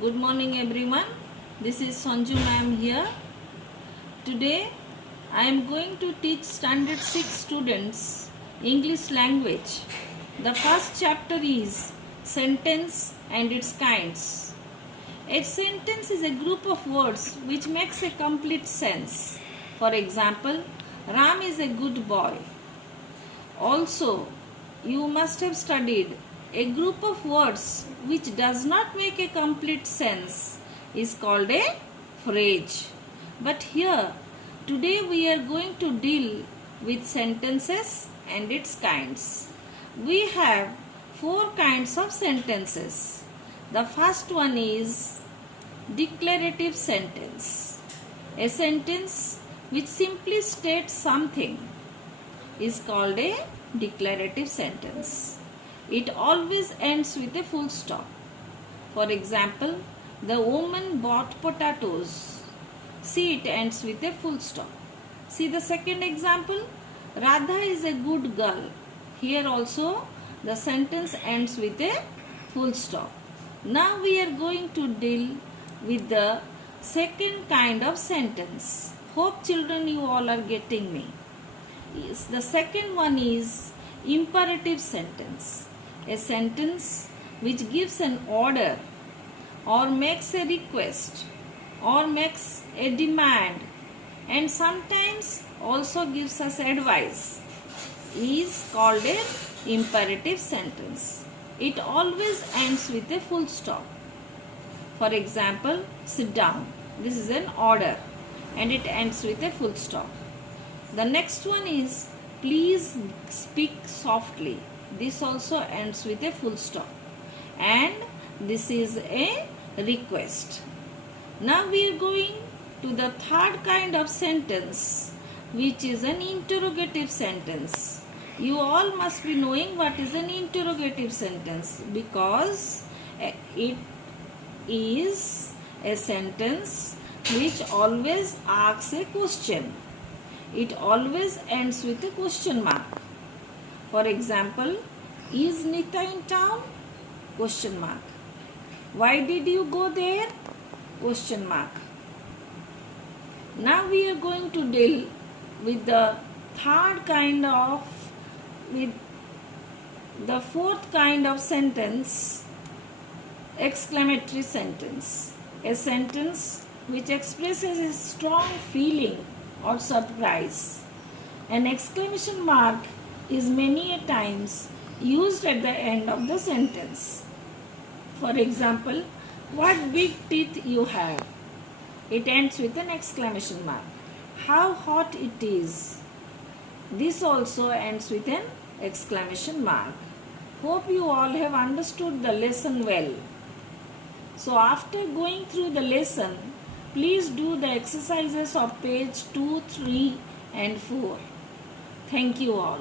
Good morning everyone. This is Sanju ma'am here. Today I am going to teach standard 6 students English language. The first chapter is sentence and its kinds. A sentence is a group of words which makes a complete sense. For example, Ram is a good boy. Also, you must have studied a group of words which does not make a complete sense is called a phrase. But here, today we are going to deal with sentences and its kinds. We have 4 kinds of sentences. The first one is declarative sentence. A sentence which simply states something is called a declarative sentence. It always ends with a full stop. For example, the woman bought potatoes. See, it ends with a full stop. See the second example, Radha is a good girl. Here also the sentence ends with a full stop. Now we are going to deal with the second kind of sentence. Hope children you all are getting me. The second one is imperative sentence. A sentence which gives an order or makes a request or makes a demand and sometimes also gives us advice is called an imperative sentence. It always ends with a full stop. For example, sit down. This is an order and it ends with a full stop. The next one is please speak softly. This also ends with a full stop. And this is a request. Now we are going to the third kind of sentence, which is an interrogative sentence. You all must be knowing what is an interrogative sentence because it is a sentence which always asks a question. It always ends with a question mark. For example, is Nita in town? Question mark. Why did you go there? Question mark. Now we are going to deal with the fourth kind of sentence, exclamatory sentence. A sentence which expresses a strong feeling or surprise. An exclamation mark is many a times used at the end of the sentence. For example, what big teeth you have. It ends with an exclamation mark. How hot it is. This also ends with an exclamation mark. Hope you all have understood the lesson well. So after going through the lesson, please do the exercises of page 2, 3 and 4. Thank you all.